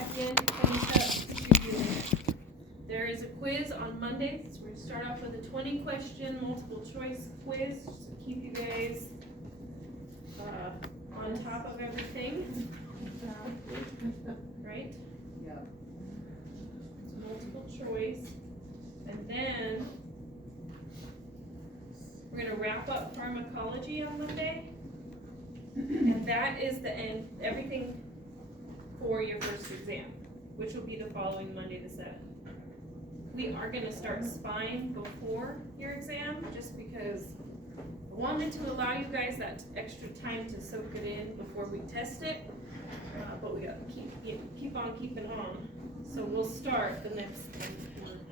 Again, finish up tissue healing. There is a quiz on Monday. So we're going to start off with a 20-question multiple choice quiz just to keep you guys on top of everything. Right? Yep. It's multiple choice. And then we're going to wrap up pharmacology on Monday. And that is the end, everything for your first exam, which will be the following Monday the 7th. We are going to start spine before your exam, just because I wanted to allow you guys that extra time to soak it in before we test it, but we got to keep on keeping on. So we'll start the next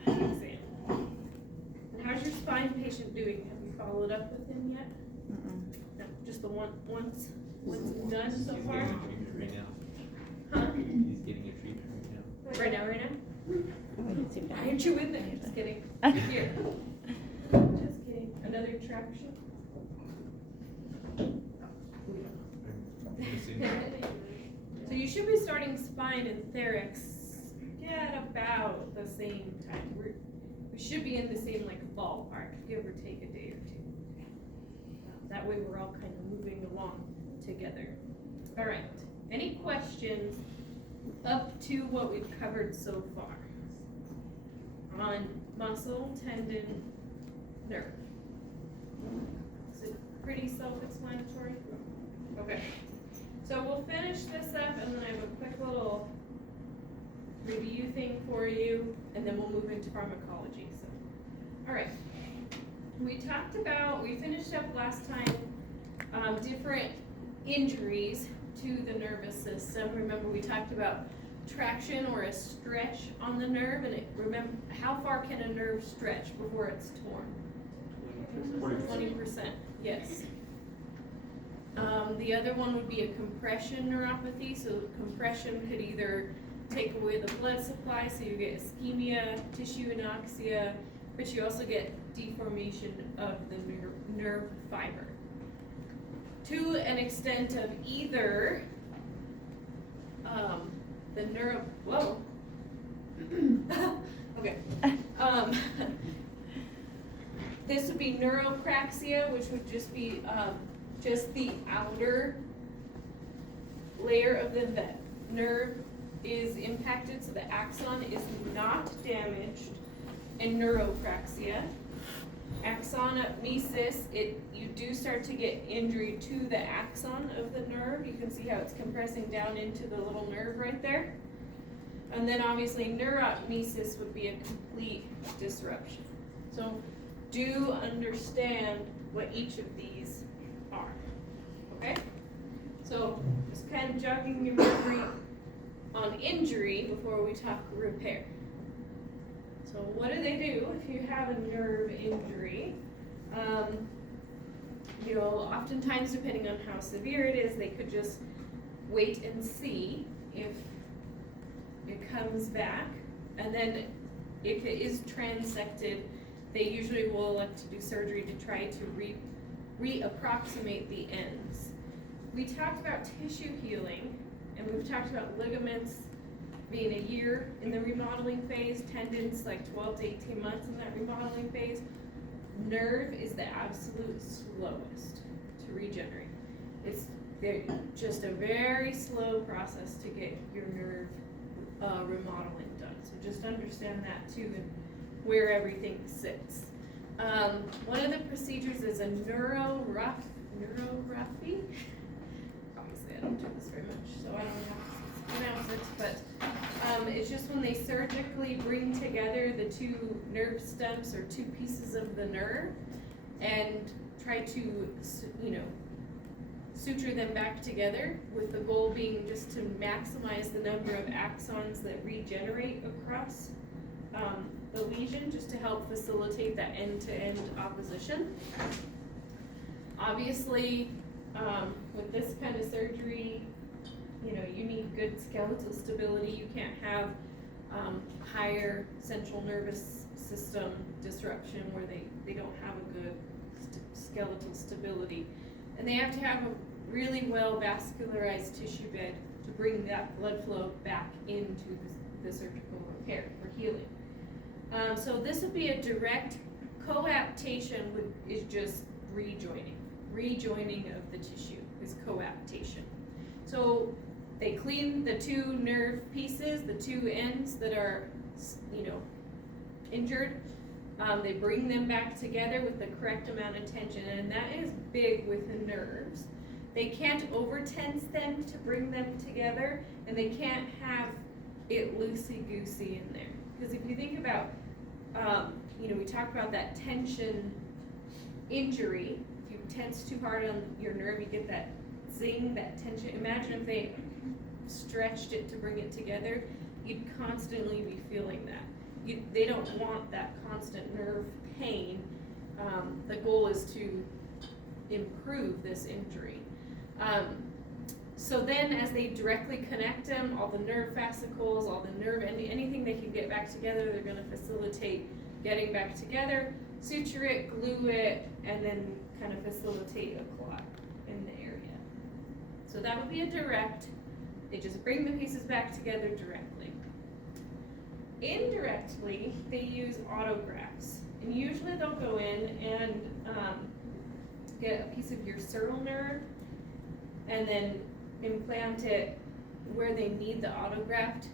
exam. And how's your spine patient doing? Have you followed up with him yet? No, just the once done so far? He's getting a treatment right now. Huh? He's getting a treatment right now. Right now? Oh, I didn't see Why aren't you with it? Just kidding. Here. Just kidding. Another traction? So you should be starting spine and thorax at about the same time. We should be in the same ballpark, give or take a day or two. That way we're all kind of moving along together. All right. Any questions up to what we've covered so far on muscle, tendon, nerve? Is it pretty self-explanatory? Okay. So we'll finish this up, and then I have a quick little review thing for you, and then we'll move into pharmacology. So, all right. We finished up last time different injuries to the nervous system. Remember, we talked about traction or a stretch on the nerve, and remember, how far can a nerve stretch before it's torn? 20%, yes. The other one would be a compression neuropathy. So compression could either take away the blood supply, so you get ischemia, tissue anoxia, but you also get deformation of the nerve fiber. To an extent of either the okay. This would be neuropraxia, which would just be just the outer layer of the nerve is impacted, so the axon is not damaged. In neuropraxia, axonotmesis, you do start to get injury to the axon of the nerve. You can see how it's compressing down into the little nerve right there. And then obviously neurotmesis would be a complete disruption. So do understand what each of these are, okay? So just kind of jogging your memory on injury before we talk repair. So what do they do if you have a nerve injury? Oftentimes, depending on how severe it is, they could just wait and see if it comes back. And then if it is transected, they usually will elect to do surgery to try to reapproximate the ends. We talked about tissue healing, and we've talked about ligaments being a year in the remodeling phase, tendons 12 to 18 months in that remodeling phase. Nerve is the absolute slowest to regenerate. It's just a very slow process to get your nerve remodeling done. So just understand that too, and where everything sits. One of the procedures is a neuroraphy. Obviously I don't do this very much, so I don't know how to pronounce it, but it's just when they surgically bring together the two nerve stumps or two pieces of the nerve and try to, suture them back together, with the goal being just to maximize the number of axons that regenerate across the lesion, just to help facilitate that end-to-end opposition. Obviously, with this kind of surgery, you need good skeletal stability. You can't have higher central nervous system disruption where they don't have a good skeletal stability. And they have to have a really well vascularized tissue bed to bring that blood flow back into the surgical repair or healing. So this would be a direct coaptation, is just rejoining of the tissue is coaptation. So they clean the two nerve pieces, the two ends that are, injured. They bring them back together with the correct amount of tension, and that is big with the nerves. They can't over-tense them to bring them together, and they can't have it loosey-goosey in there. Because if you think about, we talked about that tension injury. If you tense too hard on your nerve, you get that zing, that tension. Imagine if they stretched it to bring it together, you'd constantly be feeling that. They don't want that constant nerve pain. The goal is to improve this injury. So then as they directly connect them, all the nerve fascicles, all the nerve, anything they can get back together, they're gonna facilitate getting back together, suture it, glue it, and then kind of facilitate a clot in the area. So that would be a direct. They just bring the pieces back together directly. Indirectly, they use autografts. And usually they'll go in and get a piece of your sural nerve and then implant it where they need the autograft.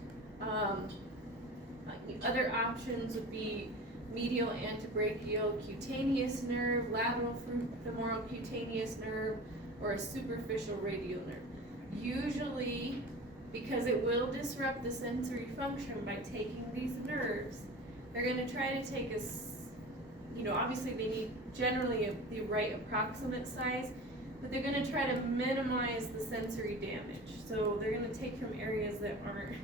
Other options would be medial antebrachial cutaneous nerve, lateral femoral cutaneous nerve, or a superficial radial nerve. Usually, because it will disrupt the sensory function by taking these nerves, they're going to try to take obviously they need generally the right approximate size, but they're going to try to minimize the sensory damage. So they're going to take from areas that aren't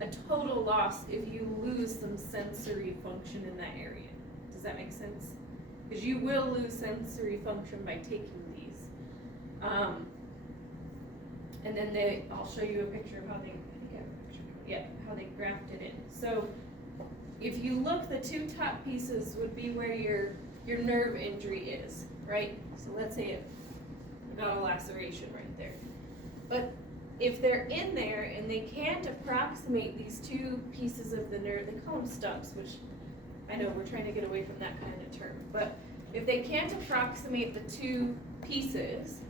a total loss if you lose some sensory function in that area. Does that make sense? Because you will lose sensory function by taking these. And then I'll show you a picture of how they graft it in. So if you look, the two top pieces would be where your nerve injury is, right? So let's say it got a laceration right there. But if they're in there and they can't approximate these two pieces of the nerve, they call them stubs, which I know we're trying to get away from that kind of term, but if they can't approximate the two pieces,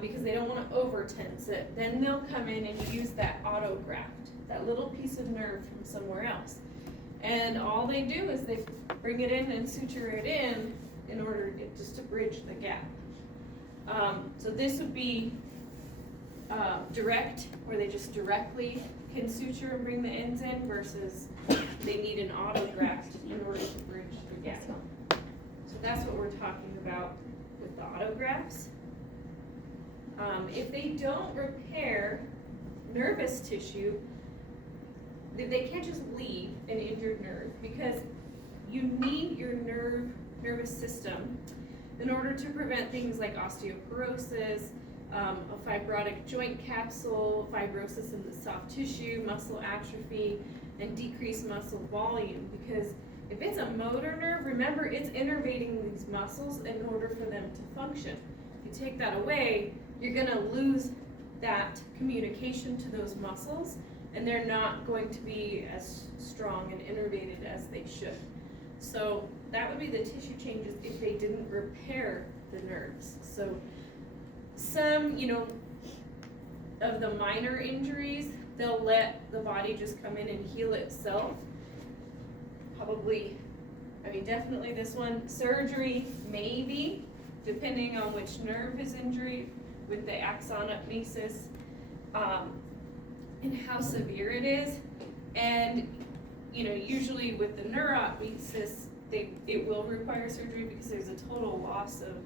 because they don't want to over-tense it, then they'll come in and use that autograft, that little piece of nerve from somewhere else. And all they do is they bring it in and suture it in order to just to bridge the gap. So this would be direct, where they just directly can suture and bring the ends in, versus they need an autograft in order to bridge the gap. So that's what we're talking about with the autografts. If they don't repair nervous tissue, they can't just leave an injured nerve, because you need your nervous system in order to prevent things like osteoporosis, a fibrotic joint capsule, fibrosis in the soft tissue, muscle atrophy, and decreased muscle volume. Because if it's a motor nerve, remember, it's innervating these muscles in order for them to function. If you take that away, you're gonna lose that communication to those muscles, and they're not going to be as strong and innervated as they should. So that would be the tissue changes if they didn't repair the nerves. So some, of the minor injuries, they'll let the body just come in and heal itself. Definitely this one. Surgery, maybe, depending on which nerve is injured, with the axonotmesis, and how severe it is. And usually with the neurotmesis, it will require surgery because there's a total loss of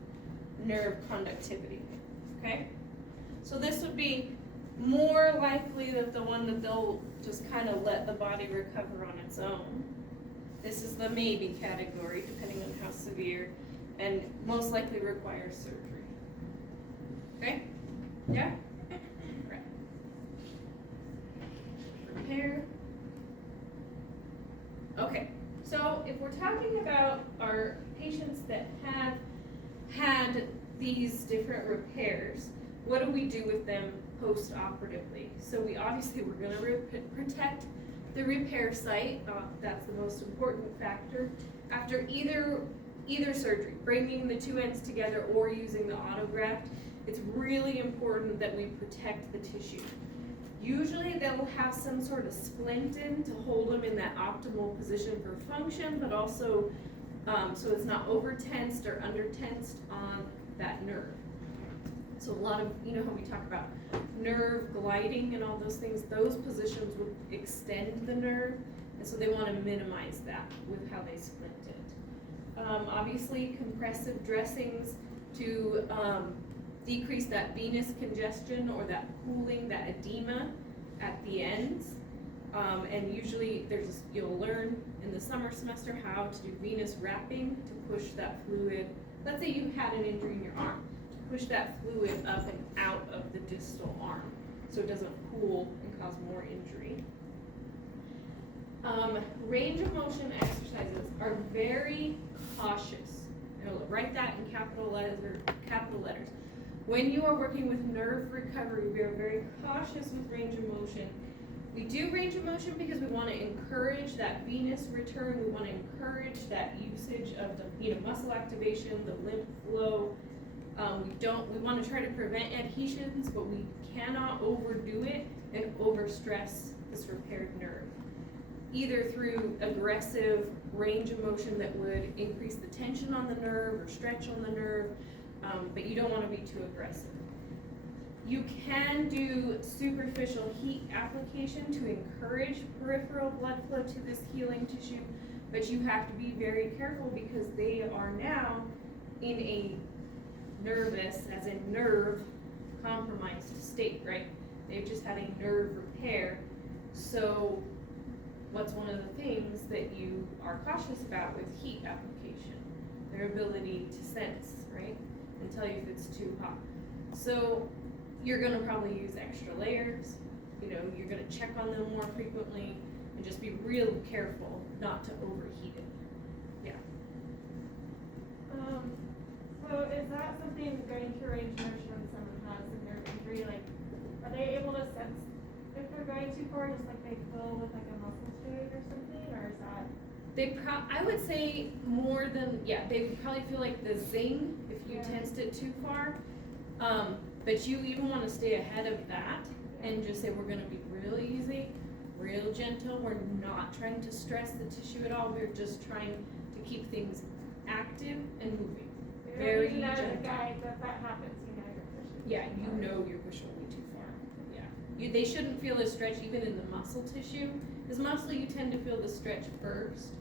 nerve conductivity. Okay, so this would be more likely that the one that they'll just kind of let the body recover on its own. This is the maybe category, depending on how severe, and most likely requires surgery. Okay? Yeah? Right. Repair. Okay, so if we're talking about our patients that have had these different repairs, what do we do with them post-operatively? So we're gonna protect the repair site, that's the most important factor. After either surgery, bringing the two ends together or using the autograft, it's really important that we protect the tissue. Usually they'll have some sort of splint in to hold them in that optimal position for function, but also so it's not over tensed or under tensed on that nerve. So a lot of, you know how we talk about nerve gliding and all those things, those positions would extend the nerve, and so they want to minimize that with how they splint it. Obviously compressive dressings to decrease that venous congestion or that pooling, that edema at the ends. And usually you'll learn in the summer semester how to do venous wrapping to push that fluid. Let's say you had an injury in your arm, to push that fluid up and out of the distal arm so it doesn't pool and cause more injury. Range of motion exercises are very cautious. And I'll write that in capital letters. When you are working with nerve recovery, we are very cautious with range of motion. We do range of motion because we want to encourage that venous return. We want to encourage that usage of the muscle activation, the lymph flow. We want to try to prevent adhesions, but we cannot overdo it and overstress this repaired nerve. Either through aggressive range of motion that would increase the tension on the nerve or stretch on the nerve, but you don't want to be too aggressive. You can do superficial heat application to encourage peripheral blood flow to this healing tissue, but you have to be very careful because they are now in a nerve compromised state, right? They've just had a nerve repair. So what's one of the things that you are cautious about with heat application? Their ability to sense, right? And tell you if it's too hot. So you're gonna probably use extra layers, you're gonna check on them more frequently and just be real careful not to overheat it. Yeah. So is that something going to range of motion when someone has a nerve injury? Like, are they able to sense if they're going too far, just like they feel with like a muscle strain or something, or is that? I would say more than, they would probably feel like the zing if you tensed it too far. But you even want to stay ahead of that and just say we're going to be real easy, real gentle. We're not trying to stress the tissue at all. We're just trying to keep things active and moving. Very gentle. As a guide, but if that happens, you're pushing. Yeah, you're pushing way too far. Yeah. They shouldn't feel the stretch even in the muscle tissue. Because muscle, you tend to feel the stretch first,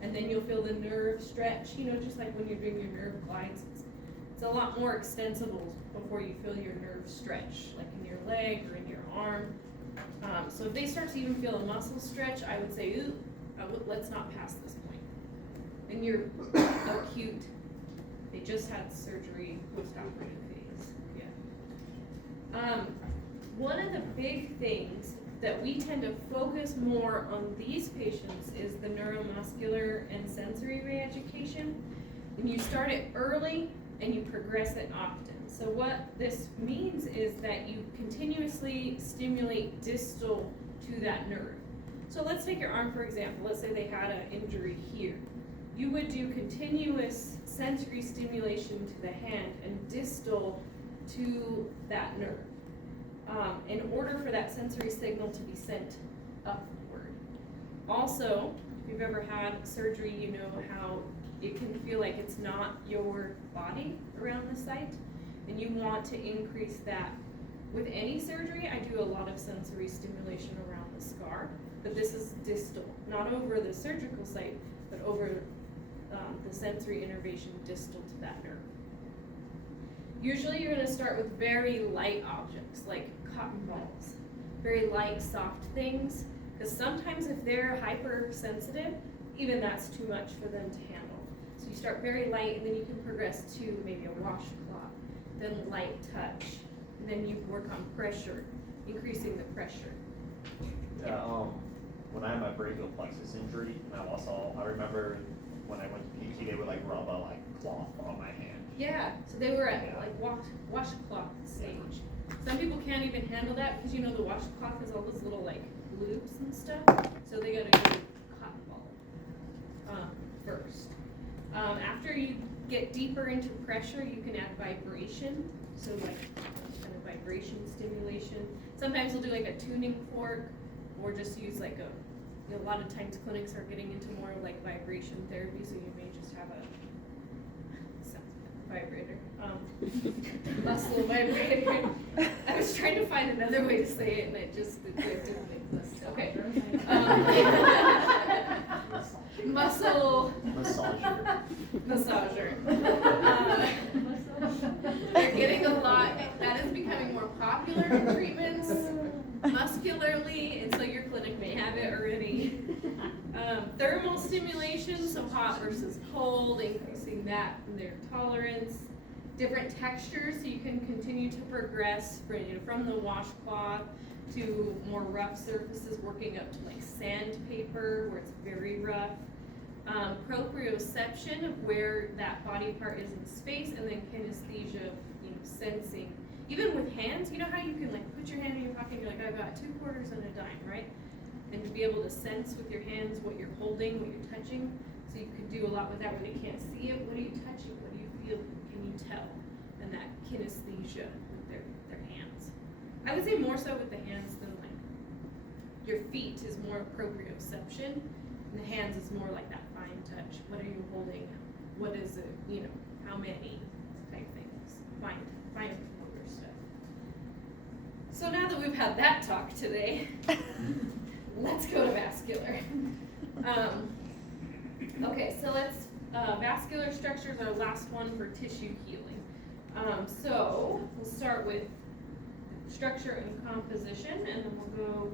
and then you'll feel the nerve stretch, just like when you're doing your nerve glides. It's a lot more extensible before you feel your nerve stretch, like in your leg or in your arm. So if they start to even feel a muscle stretch, I would say, let's not pass this point. And you're acute, they just had surgery, post-operative phase. Yeah. One of the big things that we tend to focus more on these patients is the neuromuscular and sensory reeducation. And you start it early and you progress it often. So what this means is that you continuously stimulate distal to that nerve. So let's take your arm for example. Let's say they had an injury here. You would do continuous sensory stimulation to the hand and distal to that nerve in order for that sensory signal to be sent upward. Also, if you've ever had surgery, you know how it can feel like it's not your body around the site, and you want to increase that. With any surgery, I do a lot of sensory stimulation around the scar, but this is distal, not over the surgical site, but over the sensory innervation distal to that nerve. Usually you're going to start with very light objects like cotton balls, very light, soft things, because sometimes if they're hypersensitive, even that's too much for them to handle. So you start very light, and then you can progress to maybe a washcloth, then light touch, and then you work on pressure, increasing the pressure. Yeah, when I had my brachial plexus injury, and I remember when I went to PT, they would like rub a cloth on my hand Yeah, so they were at like washcloth stage. Some people can't even handle that because you know the washcloth has all those little like loops and stuff. So they gotta go cotton ball first. After you get deeper into pressure, you can add vibration. So like kind of vibration stimulation. Sometimes they'll do like a tuning fork, or just use like a lot of times clinics are getting into more like vibration therapy, so you may just have a vibrator, muscle vibrator. I was trying to find another way to say it, and it didn't make sense. Okay. Muscle massager. They're getting a lot. That is becoming more popular in treatments, muscularly, and so your clinic may have it already. Thermal stimulation, so hot versus cold, increasing that in their tolerance. Different textures, so you can continue to progress from the washcloth to more rough surfaces, working up to like sandpaper, where it's very rough. Proprioception of where that body part is in space, and then kinesthesia, sensing. Even with hands, you know how you can like put your hand in your pocket and you're like, I've got 2 quarters and a dime, right? And to be able to sense with your hands what you're holding, what you're touching. So you could do a lot with that when you can't see it. What are you touching? What do you feel? Can you tell? And that kinesthesia with their hands. I would say more so with the hands than like your feet is more proprioception. And the hands is more like that fine touch. What are you holding? What is it? How many type things. Fine motor stuff. So now that we've had that talk today, let's go to vascular. Okay, so let's, vascular structures are the last one for tissue healing. So we'll start with structure and composition, and then we'll go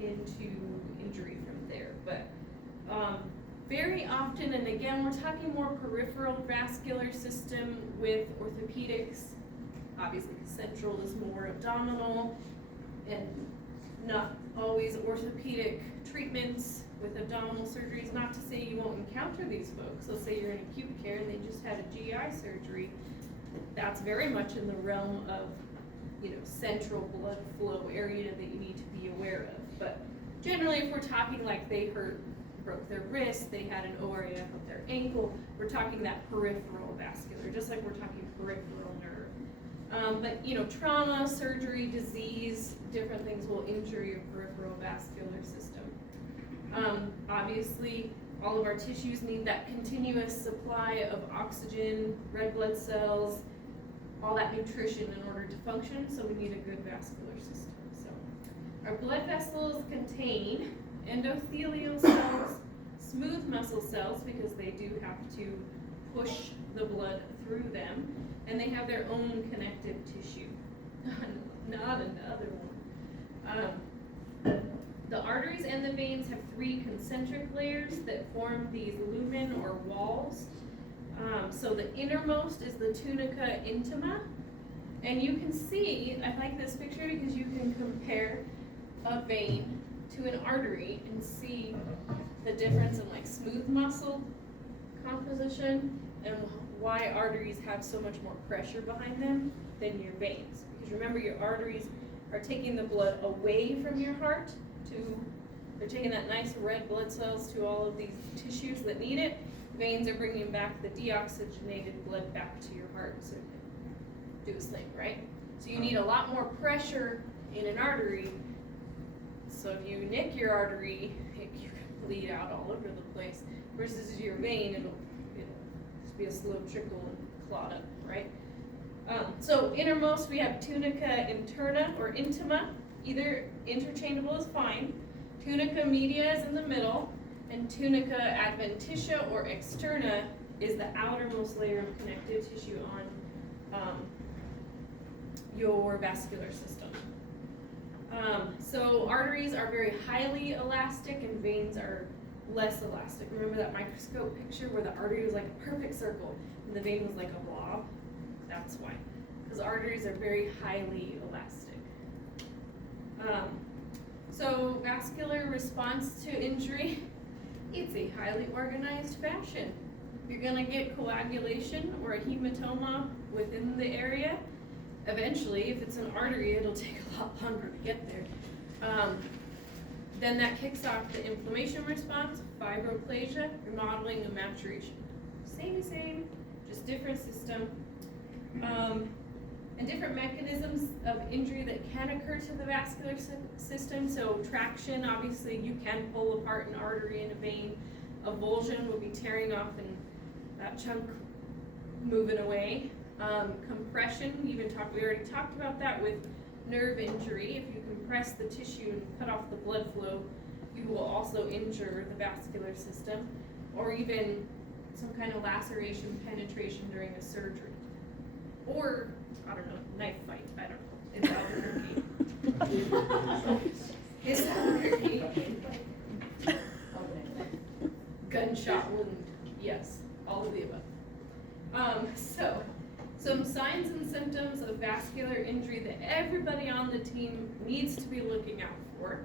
into injury from there. But very often, and again, we're talking more peripheral vascular system with orthopedics. Obviously, central is more abdominal, and not always orthopedic treatments with abdominal surgeries. Not to say you won't encounter these folks. Let's say you're in acute care and they just had a GI surgery. That's very much in the realm of, central blood flow area that you need to be aware of. But generally, if we're talking like they broke their wrist, they had an ORAF of their ankle, we're talking that peripheral vascular, just like we're talking peripheral nerve. But trauma, surgery, disease, different things will injure your peripheral vascular system. Obviously, all of our tissues need that continuous supply of oxygen, red blood cells, all that nutrition in order to function, so we need a good vascular system. So our blood vessels contain endothelial cells, smooth muscle cells, because they do have to push the blood through them, and they have their own connective tissue. Not another one. The arteries and the veins have 3 concentric layers that form these lumen or walls. So the innermost is the tunica intima, and you can see, I like this picture because you can compare a vein to an artery and see the difference in like smooth muscle composition and why arteries have so much more pressure behind them than your veins. Because remember, your arteries are taking the blood away from your heart they're taking that nice red blood cells to all of these tissues that need it. Veins are bringing back the deoxygenated blood back to your heart so it can do its thing, right? So you need a lot more pressure in an artery. So if you nick your artery, you can bleed out all over the place. Versus your vein, it'll just be a slow trickle and clot up, right? So innermost, we have tunica interna or intima. Either interchangeable is fine. Tunica media is in the middle, and tunica adventitia or externa is the outermost layer of connective tissue on your vascular system. So arteries are very highly elastic and veins are less elastic. Remember that microscope picture where the artery was like a perfect circle and the vein was like a blob? That's why. Because arteries are very highly elastic. So vascular response to injury, it's a highly organized fashion. you're gonna get coagulation or a hematoma within the area. Eventually, if it's an artery, it'll take a lot longer to get there. Then that kicks off the inflammation response, fibroplasia, remodeling, and maturation. Same, just different system. And different mechanisms of injury that can occur to the vascular system. So traction, obviously you can pull apart an artery and a vein. Avulsion will be tearing off and that chunk moving away. Compression, we already talked about that with nerve injury. If you compress the tissue and cut off the blood flow, you will also injure the vascular system, or even some kind of laceration, penetration during a surgery. Or, I don't know, knife fight, I don't know, it's Albuquerque. It's Albuquerque. Gunshot wound, yes, all of the above. So, some signs and symptoms of vascular injury that everybody on the team needs to be looking out for.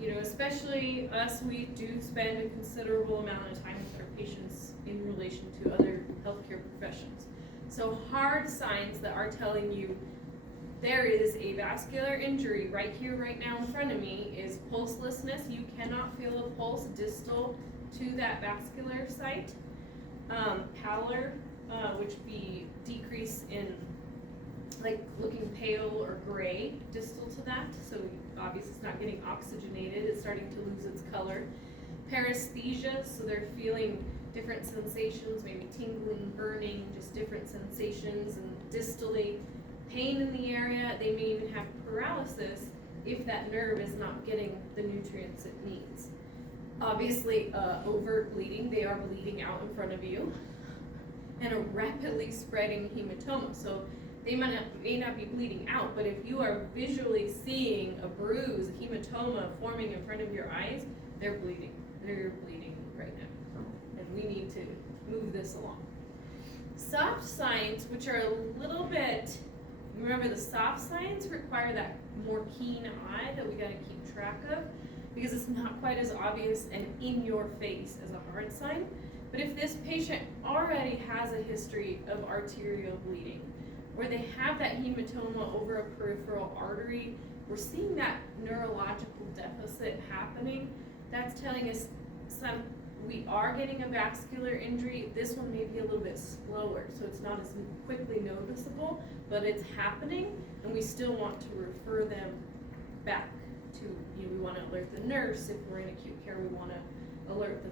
You know, especially us, we do spend a considerable amount of time with our patients in relation to other healthcare professions. So hard signs that are telling you there is a vascular injury right here, right now in front of me is pulselessness. You cannot feel a pulse distal to that vascular site. Pallor, which would be decrease in like looking pale or gray distal to that. So obviously it's not getting oxygenated, it's starting to lose its color. Paresthesia, so they're feeling different sensations, maybe tingling, burning, just different sensations, and distally pain in the area. They may even have paralysis if that nerve is not getting the nutrients it needs. Obviously, overt bleeding, they are bleeding out in front of you, and a rapidly spreading hematoma. So they may not be bleeding out, but if you are visually seeing a bruise, a hematoma forming in front of your eyes, they're bleeding. They're bleeding right now. And we need to move this along. Soft signs, which are a little bit, remember the soft signs require that more keen eye that we gotta keep track of, because it's not quite as obvious and in your face as a hard sign. But if this patient already has a history of arterial bleeding, or they have that hematoma over a peripheral artery, we're seeing that neurological deficit happening, that's telling us we are getting a vascular injury. This one may be a little bit slower, so it's not as quickly noticeable, but it's happening, and we still want to refer them back to, we want to alert the nurse. If we're in acute care, we want to alert the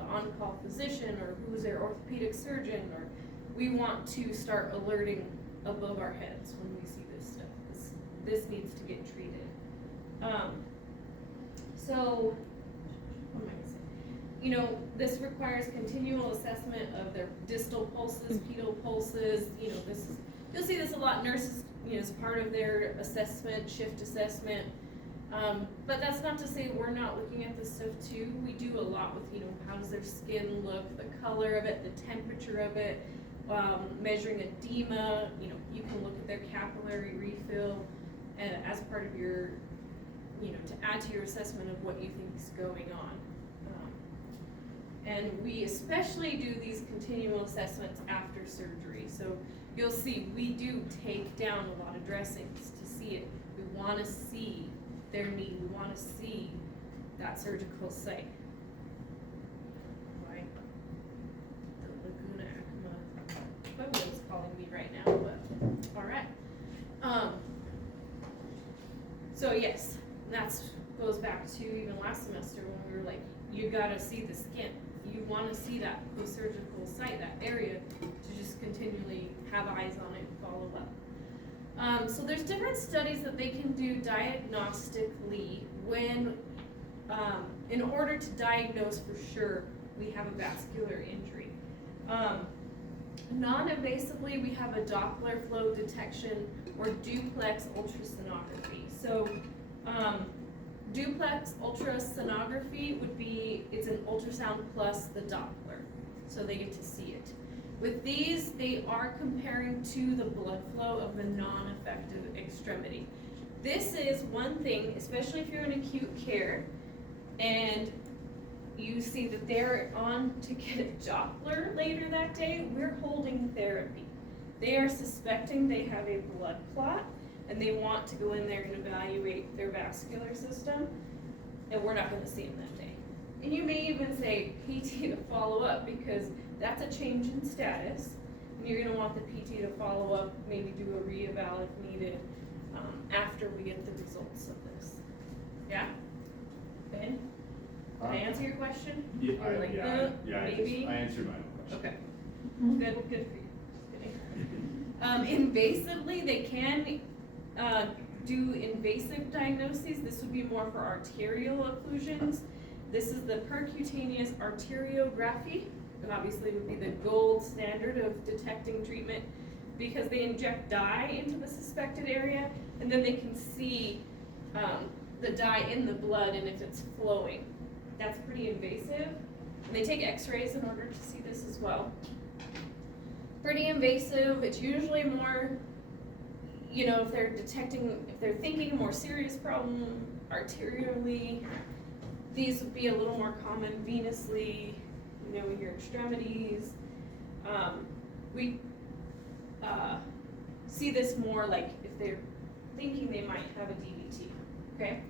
on-call physician, or who's their orthopedic surgeon, or we want to start alerting above our heads when we see this stuff. This needs to get treated. So, what am I saying? This requires continual assessment of their distal pulses, pedal pulses. You'll see this a lot. Nurses, as part of their assessment, shift assessment. But that's not to say we're not looking at this stuff too. We do a lot with, how does their skin look, the color of it, the temperature of it, measuring edema. You can look at their capillary refill as part of your, to add to your assessment of what you think is going on. And we especially do these continual assessments after surgery. So you'll see we do take down a lot of dressings to see it. We want to see their knee. We want to see that surgical site. Right? The Laguna Acoma Pueblo is calling me right now, but all right. So yes, that goes back to even last semester when we were like, you gotta see the skin. You want to see that post-surgical site, that area, to just continually have eyes on it and follow up. So there's different studies that they can do diagnostically when, in order to diagnose for sure we have a vascular injury. Non-invasively, we have a Doppler flow detection or duplex ultrasonography. So duplex ultrasonography would be, it's an ultrasound plus the Doppler, so they get to see it. With these, they are comparing to the blood flow of the non-effective extremity. This is one thing, especially if you're in acute care, and you see that they're on to get a Doppler later that day, we're holding therapy. They are suspecting they have a blood clot, and they want to go in there and evaluate their vascular system, and we're not gonna see them that day. And you may even say PT to follow up, because that's a change in status, and you're gonna want the PT to follow up, maybe do a re-eval if needed, after we get the results of this. Yeah? Ben? Did I answer your question? Yeah, Or like, maybe? I answered my own question. Okay. Good for you. Just kidding. Invasively, they can do invasive diagnoses. This would be more for arterial occlusions. This is the percutaneous arteriography, and obviously would be the gold standard of detecting treatment, because they inject dye into the suspected area, and then they can see the dye in the blood and if it's flowing. That's pretty invasive. And they take x-rays in order to see this as well. Pretty invasive. It's usually more, if they're thinking a more serious problem arterially. These would be a little more common venously, in your extremities. We see this more like if they're thinking they might have a DVT, okay?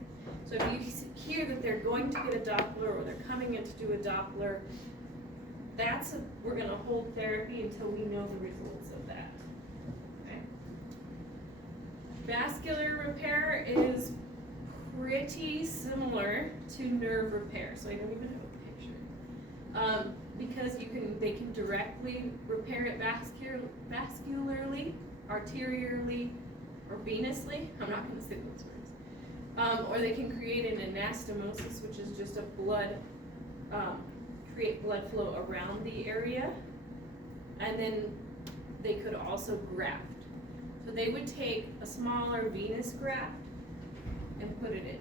So if you hear that they're going to get a Doppler or they're coming in to do a Doppler, we're gonna hold therapy until we know the results of that, okay? Vascular repair is pretty similar to nerve repair, so I don't even have a picture. Because they can directly repair it vascularly, arterially, or venously. I'm not gonna say those words. Or they can create an anastomosis, which is just create blood flow around the area. And then they could also graft. So they would take a smaller venous graft and put it in.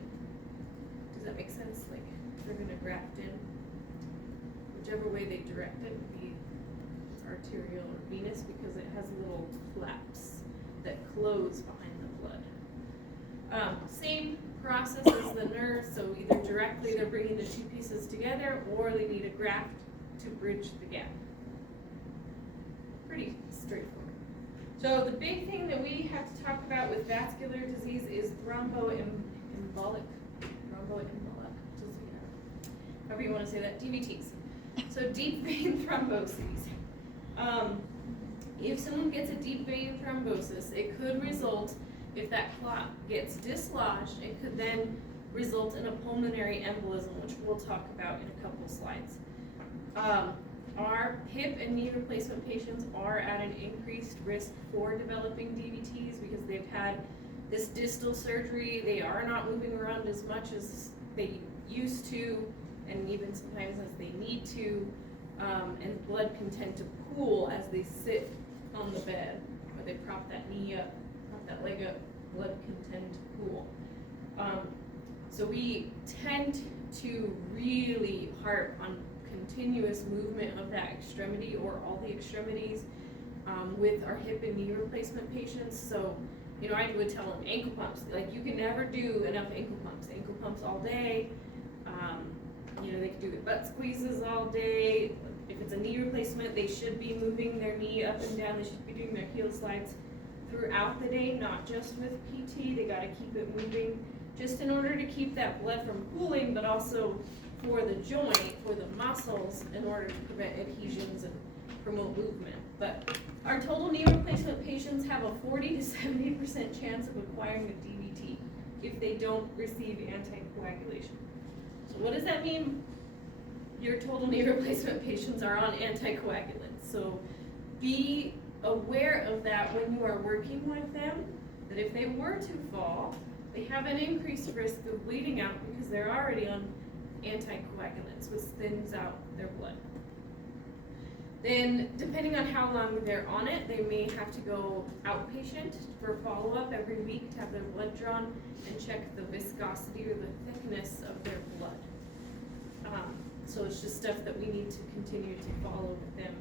Does that make sense? Like, if they're gonna graft in, whichever way they direct it would be arterial or venous, because it has little flaps that close behind the blood. Same process as the nerve, so either directly they're bringing the two pieces together, or they need a graft to bridge the gap. Pretty straightforward. So the big thing that we have to talk about with vascular disease is thromboembolic disease, however you want to say that, DVTs. So deep vein thrombosis. If someone gets a deep vein thrombosis, it could result, if that clot gets dislodged, it could then result in a pulmonary embolism, which we'll talk about in a couple slides. Our hip and knee replacement patients are at an increased risk for developing DVTs because they've had this distal surgery. They are not moving around as much as they used to, and even sometimes as they need to, and blood can tend to pool as they sit on the bed, or they prop that knee up, prop that leg up, blood can tend to pool. So we tend to really harp on continuous movement of that extremity or all the extremities with our hip and knee replacement patients. So, I would tell them ankle pumps. Like, you can never do enough ankle pumps. Ankle pumps all day. They can do the butt squeezes all day. If it's a knee replacement, they should be moving their knee up and down. They should be doing their heel slides throughout the day, not just with PT. They gotta keep it moving just in order to keep that blood from pooling, but also for the joint, for the muscles, in order to prevent adhesions and promote movement. But our total knee replacement patients have a 40 to 70% chance of acquiring a DVT if they don't receive anticoagulation. So what does that mean? Your total knee replacement patients are on anticoagulants. So be aware of that when you are working with them, that if they were to fall, they have an increased risk of bleeding out because they're already on anticoagulants, which thins out their blood. Then, depending on how long they're on it, they may have to go outpatient for follow-up every week to have their blood drawn and check the viscosity or the thickness of their blood. So it's just stuff that we need to continue to follow with them.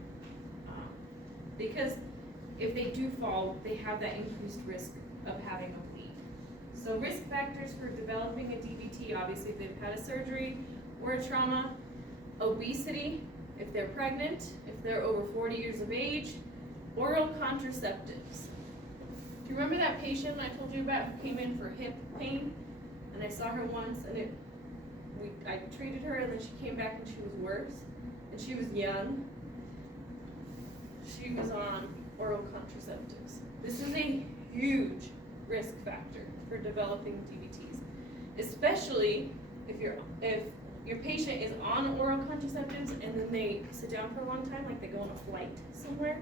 Because if they do fall, they have that increased risk of having a bleed. So risk factors for developing a DVT, obviously if they've had a surgery or a trauma, obesity, if they're pregnant, if they're over 40 years of age, oral contraceptives. Do you remember that patient I told you about who came in for hip pain? And I saw her once, and I treated her, and then she came back and she was worse, and she was young. She was on oral contraceptives. This is a huge risk factor for developing DVTs, especially if your patient is on oral contraceptives and then they sit down for a long time, like they go on a flight somewhere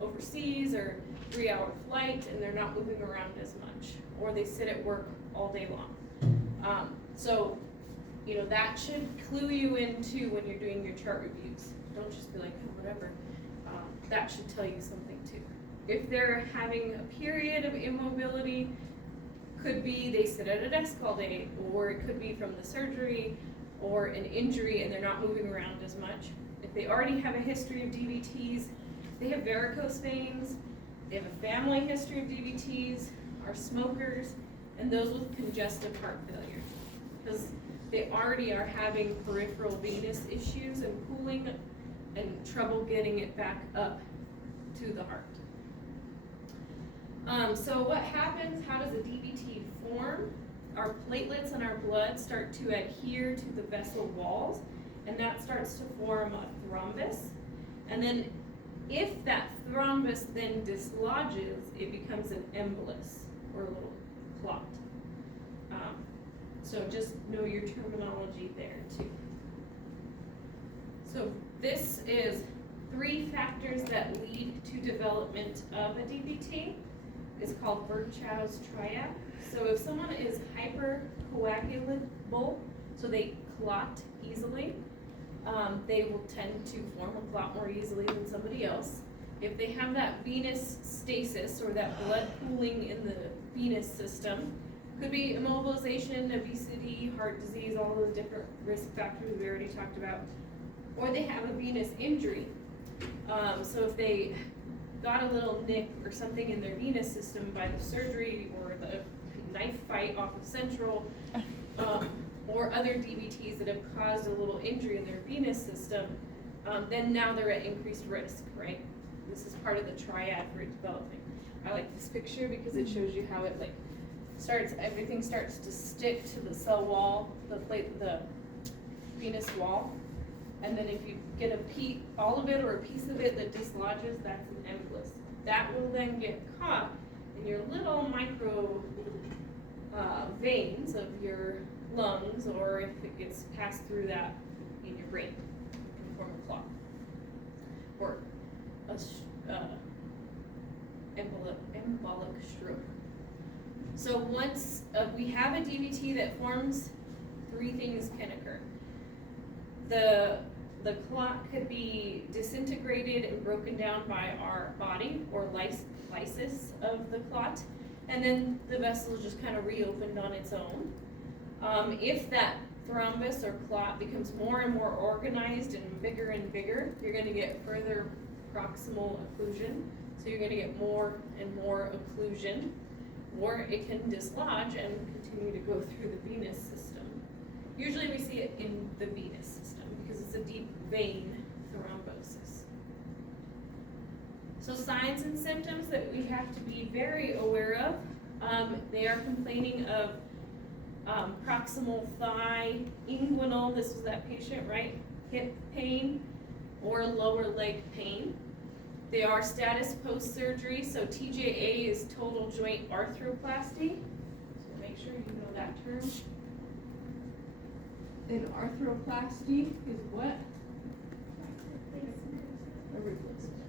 overseas or 3-hour flight, and they're not moving around as much, or they sit at work all day long. So, that should clue you into when you're doing your chart reviews. Don't just be like, oh, whatever. That should tell you something too. If they're having a period of immobility, could be they sit at a desk all day, or it could be from the surgery or an injury and they're not moving around as much. If they already have a history of DVTs, they have varicose veins, they have a family history of DVTs, are smokers, and those with congestive heart failure. Because they already are having peripheral venous issues and pooling and trouble getting it back up to the heart. So what happens, how does a DVT form? Our platelets in our blood start to adhere to the vessel walls, and that starts to form a thrombus. And then if that thrombus then dislodges, it becomes an embolus, or a little clot. So just know your terminology there too. So this is 3 factors that lead to development of a DVT. It's called Virchow's triad. So if someone is hypercoagulable, so they clot easily, they will tend to form a clot more easily than somebody else. If they have that venous stasis, or that blood pooling in the venous system, could be immobilization, obesity, heart disease, all those different risk factors we already talked about. Or they have a venous injury. So if they got a little nick or something in their venous system by the surgery or the knife fight off of Central, or other DVTs that have caused a little injury in their venous system, then now they're at increased risk, right? This is part of the triad for developing. I like this picture because it shows you how it everything starts to stick to the cell wall, the venous wall. And then if you get all of it or a piece of it that dislodges, that's an embolus. That will then get caught in your little micro veins of your lungs, or if it gets passed through that in your brain, it can form a clot. Or a embolic stroke. So once we have a DVT that forms, 3 things can occur. The clot could be disintegrated and broken down by our body, or lysis of the clot, and then the vessel is just kind of reopened on its own. If that thrombus or clot becomes more and more organized and bigger, you're going to get further proximal occlusion, so you're going to get more and more occlusion, or it can dislodge and continue to go through the venous system. Usually we see it in the venous system because it's a deep vein thrombosis. So signs and symptoms that we have to be very aware of. They are complaining of proximal thigh, inguinal, this was that patient, right? Hip pain or lower leg pain. They are status post-surgery, so TJA is total joint arthroplasty. So make sure you know that term. And arthroplasty is what? A replacement.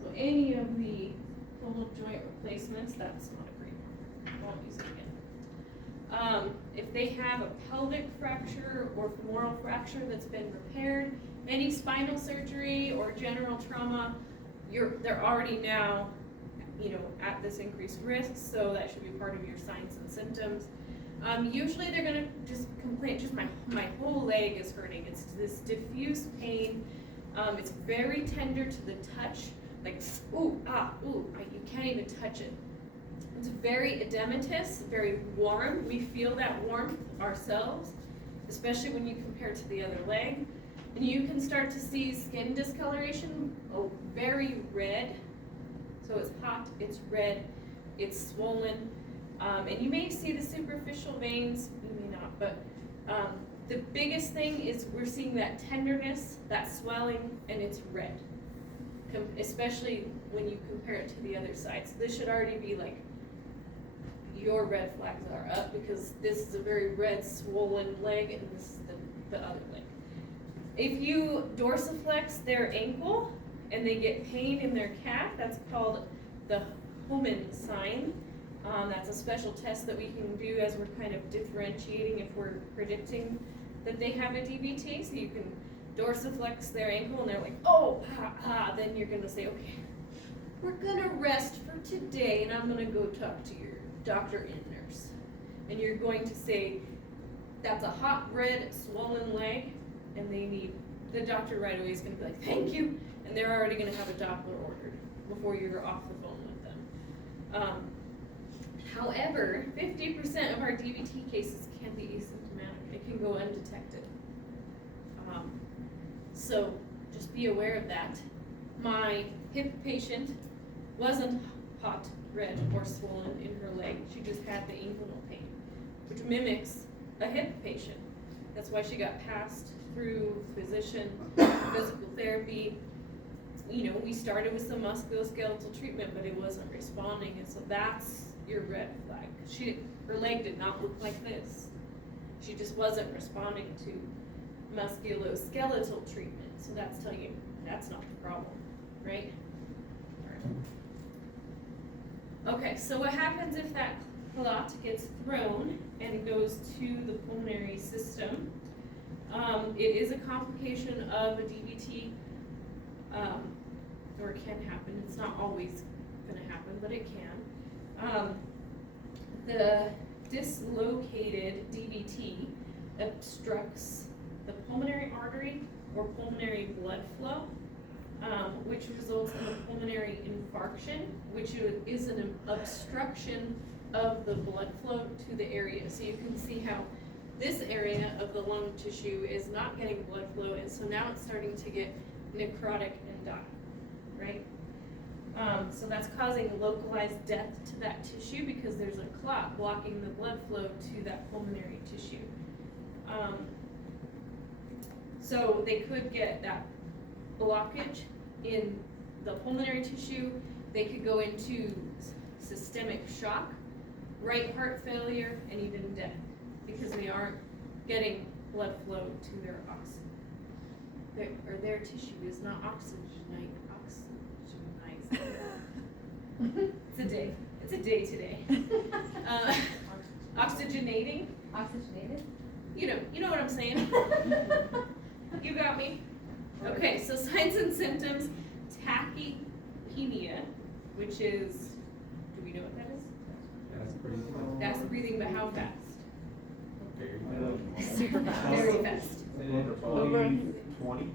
So any of the total joint replacements, that's not a great one. Won't use it again. If they have a pelvic fracture or femoral fracture that's been repaired, any spinal surgery or general trauma, they're already now, at this increased risk, so that should be part of your signs and symptoms. Usually they're gonna just complain, just my whole leg is hurting. It's this diffuse pain. It's very tender to the touch, like, you can't even touch it. It's very edematous, very warm. We feel that warmth ourselves, especially when you compare it to the other leg. And you can start to see skin discoloration, very red. So it's hot, it's red, it's swollen. And you may see the superficial veins, you may not, but the biggest thing is we're seeing that tenderness, that swelling, and it's red. Especially when you compare it to the other side. So this should already be like, your red flags are up because this is a very red, swollen leg, and this is the other leg. If you dorsiflex their ankle and they get pain in their calf, that's called the Homan sign. That's a special test that we can do as we're kind of differentiating if we're predicting that they have a DVT. So you can dorsiflex their ankle and they're like, oh, then you're gonna say, okay, we're gonna rest for today and I'm gonna go talk to your doctor and nurse. And you're going to say, that's a hot, red, swollen leg, and the doctor right away is gonna be like, thank you, and they're already gonna have a Doppler ordered before you're off the phone with them. However, 50% of our DVT cases can be asymptomatic. It can go undetected. So just be aware of that. My hip patient wasn't hot, red, or swollen in her leg. She just had the inguinal pain, which mimics a hip patient. That's why she got passed through physician, physical therapy. You know, we started with some musculoskeletal treatment, but it wasn't responding, and so that's your red flag. Her leg did not look like this. She just wasn't responding to musculoskeletal treatment, so that's telling you that's not the problem, right? Okay, so what happens if that clot gets thrown and it goes to the pulmonary system? It is a complication of a DVT, or it can happen. It's not always going to happen, but it can. The dislocated DVT obstructs the pulmonary artery or pulmonary blood flow, which results in a pulmonary infarction, which is an obstruction of the blood flow to the area. So you can see how this area of the lung tissue is not getting blood flow, and so now it's starting to get necrotic and die, right? So that's causing localized death to that tissue because there's a clot blocking the blood flow to that pulmonary tissue. So they could get that blockage in the pulmonary tissue. They could go into systemic shock, right heart failure, and even death because they aren't getting blood flow to their tissue is not oxygenized. It's a day today. Oxygenating. Oxygenated? You know what I'm saying. You got me. Okay, so signs and symptoms: tachypnea, which is, do we know what that is? Fast breathing, but how fast? Super fast. Very fast. Over 20?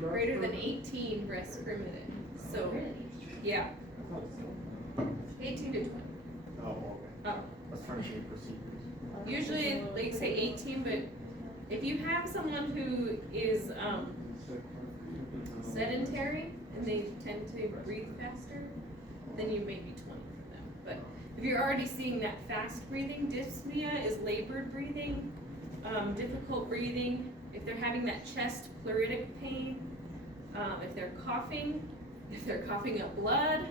Greater than 18 breaths per minute. So, yeah, 18 to 20. Oh, okay. Oh. I was trying to say procedures. Usually, like say 18, but if you have someone who is sedentary and they tend to breathe faster, then you may be 20 for them. But if you're already seeing that fast breathing, dyspnea is labored breathing, difficult breathing. If they're having that chest pleuritic pain, if they're coughing up blood,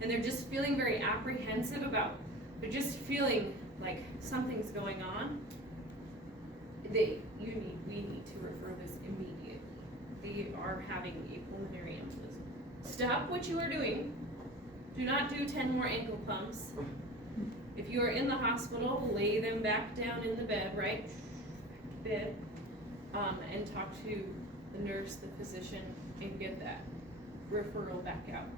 and they're just feeling very apprehensive they're just feeling like something's going on, we need to refer this immediately. They are having a pulmonary embolism. Stop what you are doing. Do not do 10 more ankle pumps. If you are in the hospital, lay them back down in the bed, right? Bed, and talk to the nurse, the physician, and get that referral back out.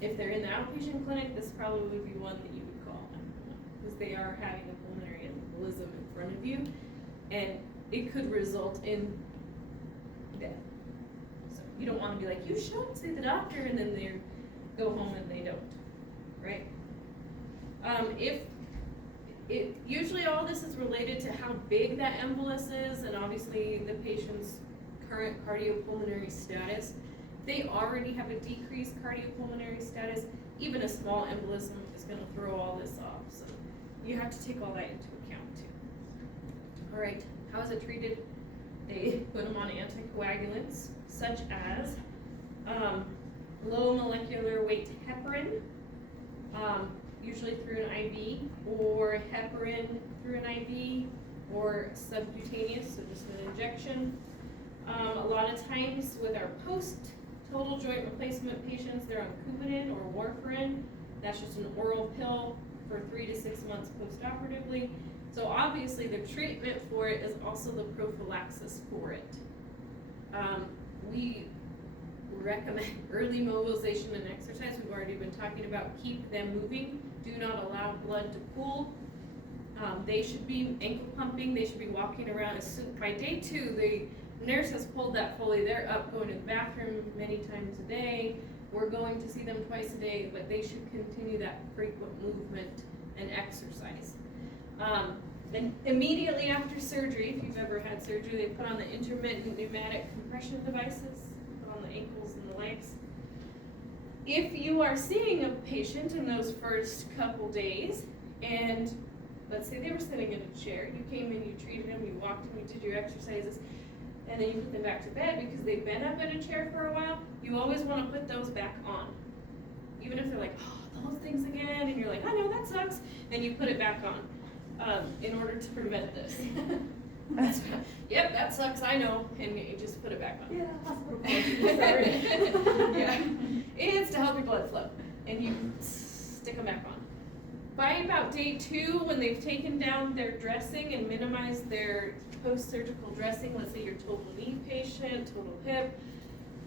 If they're in the outpatient clinic, this probably would be one that you would call because they are having a pulmonary embolism in front of you, and it could result in death. So you don't want to be like, you should see the doctor, and then they go home and they don't. right? Usually all this is related to how big that embolus is, and obviously the patient's current cardiopulmonary status. If they already have a decreased cardiopulmonary status, even a small embolism is gonna throw all this off, so you have to take all that into account too. All right, how is it treated? They put them on anticoagulants, such as low molecular weight heparin, usually through an IV, or heparin through an IV, or subcutaneous, so just an injection. A lot of times with our post-total joint replacement patients, they're on Coumadin or warfarin. That's just an oral pill for 3 to 6 months post-operatively. So obviously the treatment for it is also the prophylaxis for it. We recommend early mobilization and exercise. We've already been talking about keep them moving. Do not allow blood to pool. They should be ankle pumping. They should be walking around. By day 2, the nurse has pulled that fully. They're up going to the bathroom many times a day. We're going to see them twice a day, but they should continue that frequent movement and exercise. And immediately after surgery, if you've ever had surgery, they put on the intermittent pneumatic compression devices, put on the ankles and the legs. If you are seeing a patient in those first couple days, and let's say they were sitting in a chair, you came in, you treated them, you walked them, you did your exercises, and then you put them back to bed because they've been up in a chair for a while, you always want to put those back on. Even if they're like, oh, those things again, and you're like, I know, that sucks, and you put it back on. In order to prevent this. Yep, that sucks, I know, and you just put it back on. Yeah, hospital sorry. Yeah, it's to help your blood flow, and you stick them back on. By about day 2, when they've taken down their dressing and minimized their post-surgical dressing, let's say your total knee patient, total hip,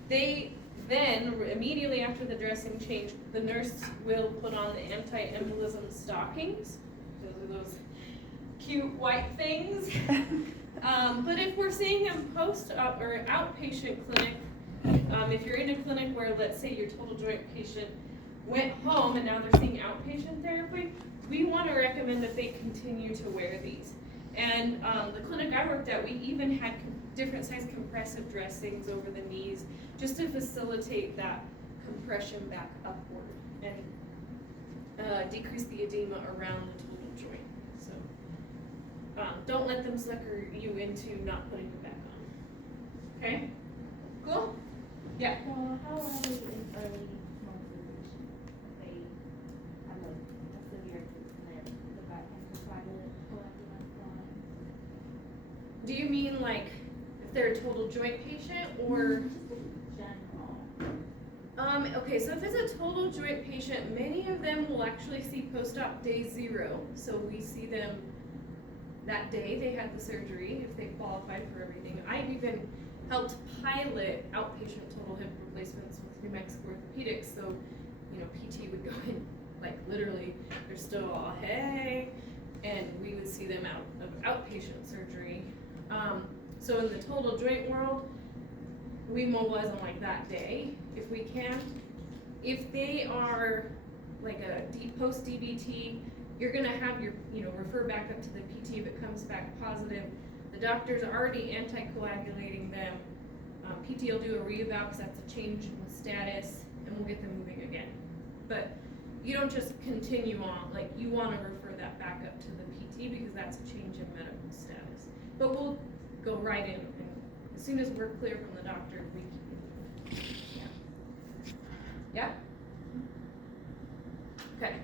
they then, immediately after the dressing change, the nurse will put on the anti-embolism stockings. Those are those cute white things. But if we're seeing them post-op or outpatient clinic, if you're in a clinic where, let's say, your total joint patient went home and now they're seeing outpatient therapy, we want to recommend that they continue to wear these. And the clinic I worked at, we even had different size compressive dressings over the knees just to facilitate that compression back upward and decrease the edema around the total joint. So don't let them sucker you into not putting them back on. Okay? Cool? Yeah. So how early is early mobilization? If they have a severe accident, the back anticoagulant coagulant Do you mean like if they're a total joint patient or? general. Okay, so if it's a total joint patient, many of them will actually see post-op day 0. So we see them that day they had the surgery if they qualified for everything. I've even helped pilot outpatient total hip replacements with New Mexico Orthopedics. So, you know, PT would go in, like literally, they're still all, hey, and we would see them out of outpatient surgery. So in the total joint world, we mobilize them like that day, if we can. If they are like a post DBT, you're gonna have your, refer back up to the PT if it comes back positive. The doctor's already anticoagulating them. PT will do a reeval because that's a change in status, and we'll get them moving again. But you don't just continue on, like you wanna refer that back up to the PT because that's a change in medical status. But we'll go right in, and as soon as we're clear from the doctor, we can. Yeah? Okay.